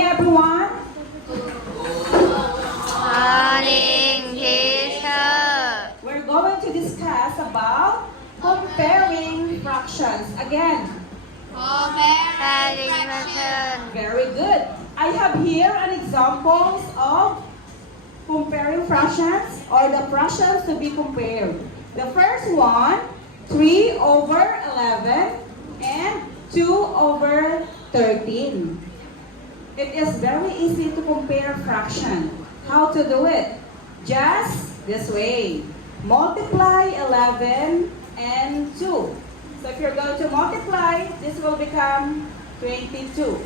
Everyone, Morning, teacher. we're going to discuss about comparing fractions. Again, Addition. very good. I have here an examples of comparing fractions or the fractions to be compared. The first one, 3 over 11 and 2 over 13. It is very easy to compare fraction. How to do it? Just this way. Multiply 11 and 2. So if you're going to multiply, this will become 22.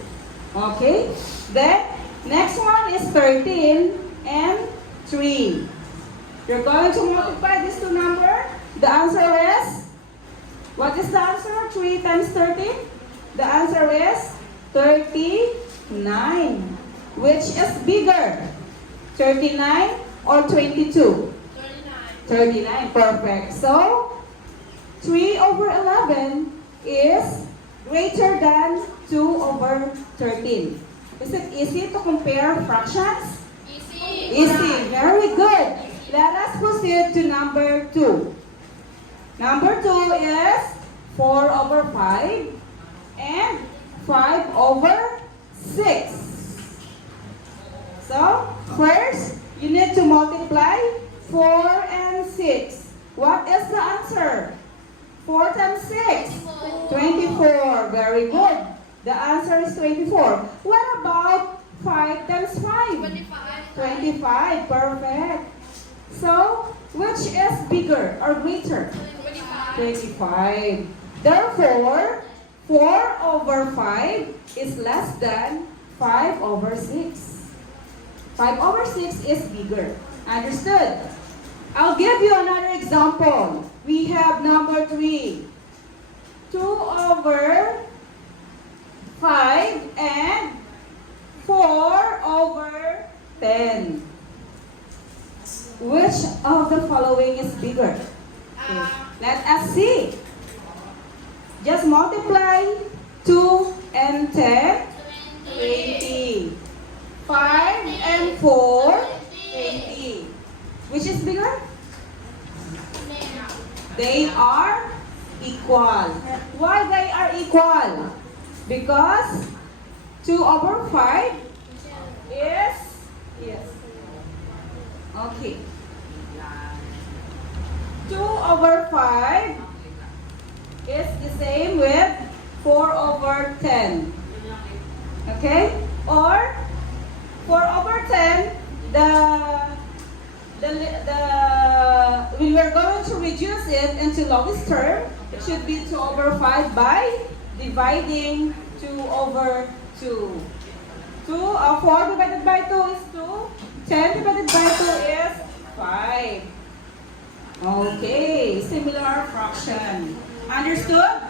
Okay? Then, next one is 13 and 3. You're going to multiply these two numbers. The answer is, what is the answer? 3 times 13? The answer is 39. Which is bigger? 39 or 22? 39, perfect. So, 3 over 11 is greater than 2 over 13. Is it easy to compare fractions? Easy, very good. Let us proceed to number 2. Number 2 is 4 over 5 and 5 over 6. So, first, you need to multiply 4 and 6. What is the answer? 4 times 6? 24. Very good. The answer is 24. What about 5 times 5? 25. Perfect. So, which is bigger or greater? 25. Therefore, 4 over 5 is less than 5 over 6. 5 over 6 is bigger. Understood? I'll give you another example. We have number 3. 2 over 5 and 4 over 10. Which of the following is bigger? Okay. Let us see. Just multiply 2 and 10, 20. 5 and 4, 80. Which is bigger? They are equal. Why they are equal? Because 2 over 5 is, yes. Okay. 2 over 5 is the same with 4 over 10. Okay? Or 4 over 10, we are going to reduce it into lowest term. It should be 2 over 5 by dividing 2 over 2. 4 divided by 2 is 2. 10 divided by 2 is 5. Okay, similar fraction. Understood?